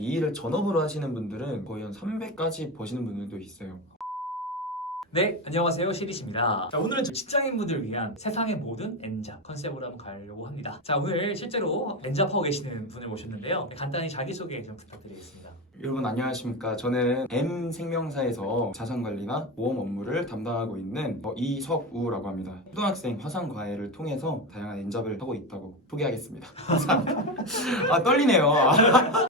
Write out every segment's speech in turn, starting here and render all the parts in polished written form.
이 일을 전업으로 하시는 분들은 거의 한 300까지 버시는 분들도 있어요. 네, 안녕하세요. 시리시입니다. 자, 오늘은 직장인분들 위한 세상의 모든 N잡 컨셉으로 한번 가려고 합니다. 자, 오늘 실제로 N잡 하고 계시는 분을 모셨는데요. 간단히 자기소개 좀 부탁드리겠습니다. 여러분 안녕하십니까. 저는 M생명사에서 자산관리나 모험 업무를 담당하고 있는 이석우라고 합니다. 초등학생 화상과외를 통해서 다양한 N잡을 하고 있다고 소개하겠습니다. 떨리네요.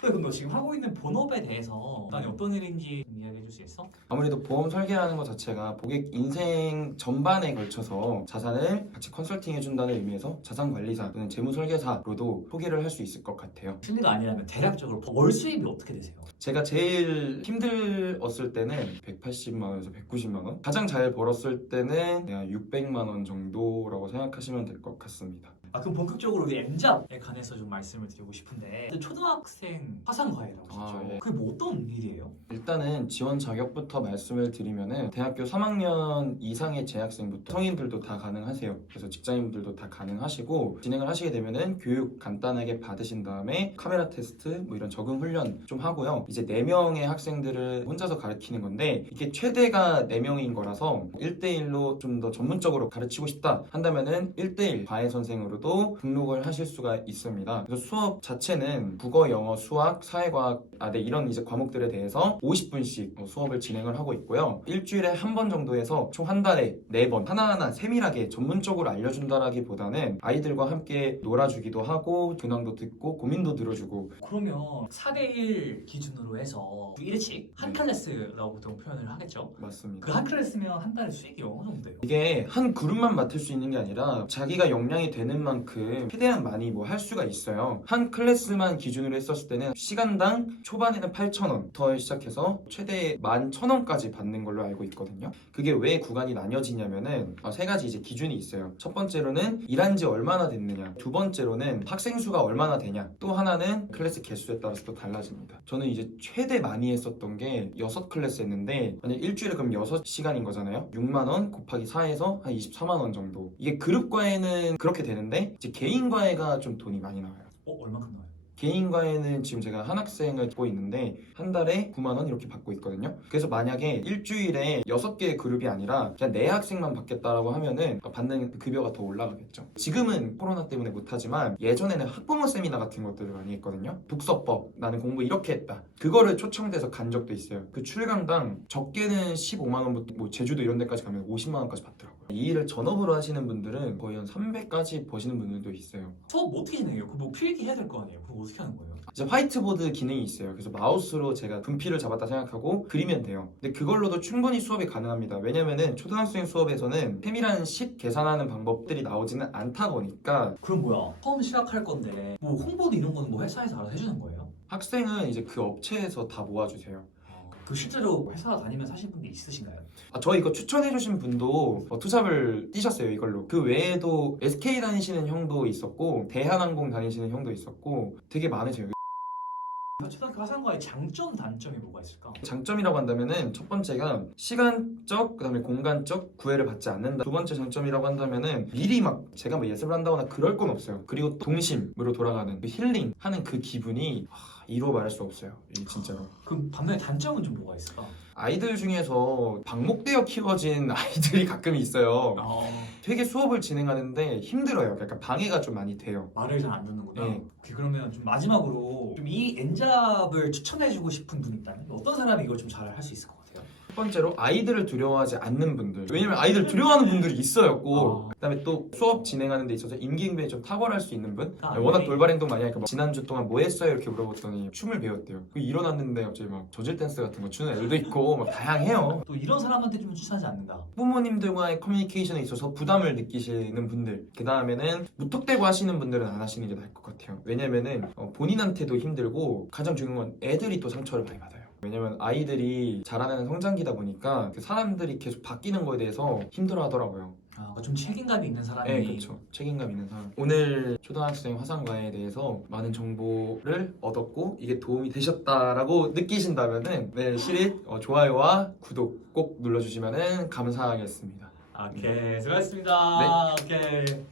그럼 너 지금 하고 있는 본업에 대해서 어떤 일인지 좀 이야기해 줄 수 있어? 아무래도 보험 설계라는 것 자체가 고객 인생 전반에 걸쳐서 자산을 같이 컨설팅 해준다는 의미에서 자산관리사 또는 재무설계사로도 소개를 할 수 있을 것 같아요. 실례가 아니라면 대략적으로 월 수입이 어떻게 되세요? 제가 제일 힘들었을 때는 180만 원에서 190만 원, 가장 잘 벌었을 때는 그냥 600만 원 정도라고 생각하시면 될 것 같습니다. 그럼 본격적으로 우리 N잡에 관해서 좀 말씀을 드리고 싶은데 초등학생 화상과외라고 하셨죠? 예. 그게 뭐 어떤 일이에요? 일단은 지원 자격부터 말씀을 드리면은 대학교 3학년 이상의 재학생부터 성인들도 다 가능하세요. 그래서 직장인분들도 다 가능하시고 진행을 하시게 되면은 교육 간단하게 받으신 다음에 카메라 테스트 뭐 이런 적응 훈련 좀 하고요. 이제 4명의 학생들을 혼자서 가르치는 건데 이게 최대가 4명인 거라서 1대1로 좀 더 전문적으로 가르치고 싶다 한다면은 1대1 과외 선생으로도 등록을 하실 수가 있습니다. 그래서 수업 자체는 국어, 영어, 수학, 사회과학, 이런 이제 과목들에 대해서 50분씩 수업을 진행을 하고 있고요. 일주일에 한 번 정도 해서 총 한 달에 4번 하나하나 세밀하게 전문적으로 알려준다라기보다는 아이들과 함께 놀아주기도 하고 근황도 듣고 고민도 들어주고. 그러면 4대1 기준으로 해서 1회씩 한 클래스라고 보통 표현을 하겠죠? 맞습니다. 그 한 클래스면 한 달에 수익이 어느 정도 돼요? 이게 한 그룹만 맡을 수 있는 게 아니라 자기가 역량이 되는 만큼 최대한 많이 뭐 할 수가 있어요. 한 클래스만 기준으로 했었을 때는 시간당 초반에는 8,000원부터 시작해서 최대 11,000원까지 받는 걸로 알고 있거든요. 그게 왜 구간이 나뉘어지냐면은 3가지 이제 기준이 있어요. 첫 번째로는 일한 지 얼마나 됐느냐, 두 번째로는 학생 수가 얼마나 되냐, 또 하나는 클래스 개수에 따라서 또 달라집니다. 저는 이제 최대 많이 했었던 게 6클래스 했는데 만약 일주일에 그럼 6시간인 거잖아요. 6만 원 곱하기 4에서 한 24만 원 정도. 이게 그룹 과외는 그렇게 되는데 이제 개인 과외가 좀 돈이 많이 나와요. 얼마큼 나와요? 개인 과외는 지금 제가 한 학생을 듣고 있는데 한 달에 9만 원 이렇게 받고 있거든요. 그래서 만약에 일주일에 6개의 그룹이 아니라 그냥 4학생만 받겠다라고 하면은 받는 급여가 더 올라가겠죠. 지금은 코로나 때문에 못하지만 예전에는 학부모 세미나 같은 것들을 많이 했거든요. 독서법, 나는 공부 이렇게 했다. 그거를 초청돼서 간 적도 있어요. 그 출강당 적게는 15만 원부터 뭐 제주도 이런 데까지 가면 50만 원까지 받더라고요. 이 일을 전업으로 하시는 분들은 거의 한 300까지 버시는 분들도 있어요. 수업 뭐 어떻게 진행해요? 그거 뭐 필기 해야 될 거 아니에요? 그거 어떻게 하는 거예요? 이제 화이트보드 기능이 있어요. 그래서 마우스로 제가 분필을 잡았다 생각하고 그리면 돼요. 근데 그걸로도 충분히 수업이 가능합니다. 왜냐면은 초등학생 수업에서는 세밀한 식 계산하는 방법들이 나오지는 않다 보니까. 그럼 뭐야? 처음 시작할 건데 뭐 홍보도 이런 거는 뭐 회사에서 알아서 해주는 거예요? 학생은 이제 그 업체에서 다 모아주세요. 그 실제로 회사 다니면서 하신 분이 있으신가요? 저 이거 추천해주신 분도 투잡을 뛰셨어요, 이걸로. 그 외에도 SK 다니시는 형도 있었고 대한항공 다니시는 형도 있었고 되게 많으세요. 초등학교 화상과의 장점, 단점이 뭐가 있을까? 장점이라고 한다면은 첫 번째가 시간적, 그다음에 공간적 구애를 받지 않는다. 두 번째 장점이라고 한다면은 미리 막 제가 뭐 예습을 한다거나 그럴 건 없어요. 그리고 또 동심으로 돌아가는 그 힐링하는 그 기분이 이루 말할 수 없어요. 이게 진짜로. 그럼 반면에 단점은 좀 뭐가 있을까? 아이들 중에서 방목되어 키워진 아이들이 가끔 있어요. 되게 수업을 진행하는데 힘들어요. 약간 방해가 좀 많이 돼요. 말을 잘 안 듣는구나. 네. 오케이, 그러면 좀 마지막으로 좀 이 N잡을 추천해주고 싶은 분 있다면 어떤 사람이 이걸 좀 잘 할 수 있을 것 같아요? 첫 번째로 아이들을 두려워하지 않는 분들. 왜냐면 아이들 두려워하는 분들이 있어요. 꼭. 그다음에 또 수업 진행하는 데 있어서 임기응변이 좀 탁월할 수 있는 분. 워낙 돌발 행동 많이 하니까 지난주 동안 뭐 했어요? 이렇게 물어봤더니 춤을 배웠대요. 일어났는데 갑자기 막 저질 댄스 같은 거 추는 애들도 있고 막 다양해요. 또 이런 사람한테 좀 추천하지 않는다. 부모님들과의 커뮤니케이션에 있어서 부담을 느끼시는 분들, 그 다음에는 무턱대고 하시는 분들은 안 하시는 게 나을 것 같아요. 왜냐면은 본인한테도 힘들고 가장 중요한 건 애들이 또 상처를 많이 받아요. 왜냐면 아이들이 자라나는 성장기다 보니까 그 사람들이 계속 바뀌는 거에 대해서 힘들어 하더라고요. 좀 책임감이 있는 사람이. 네, 그렇죠. 책임감 있는 사람. 오늘 초등학생 화상과외에 대해서 많은 정보를 얻었고 이게 도움이 되셨다라고 느끼신다면은 네, 시릿 좋아요와 구독 꼭 눌러주시면 감사하겠습니다. 오케이, 수고하셨습니다. 네. 오케이.